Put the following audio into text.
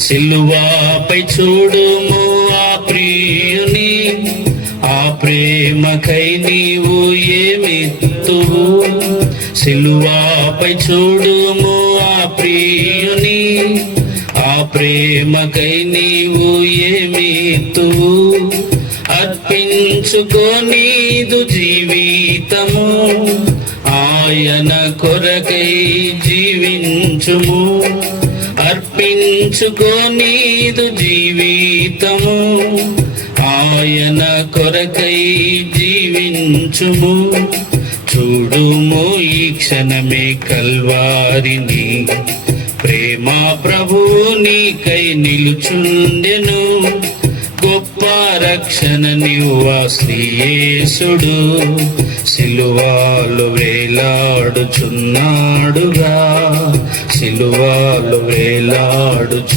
సిలువాపై చూడుము ఆ ప్రియుని, ఆ ప్రేమకై నీవు ఏమిత్తువు. సిలువాపై చూడుము ఆ ప్రియుని, ఆ ప్రేమకై నీవు ఏమిత్తువు. అర్పించుకో నీదు జీవితము, ఆయన కొరకై జీవించుము. అర్పించుకో నీదు జీవితము, ఆయన కొరకై జీవించుము. చూడుము ఈ క్షణమే కల్వారిని, ప్రేమ ప్రభు నీకై నిలుచుండెను. గొప్ప రక్షణ నివ్వా శ్రీయేసుడు, సిలువలో వేలాడుచున్నాడుగా, సిలువలో వేలాడుచున్నాడుగా.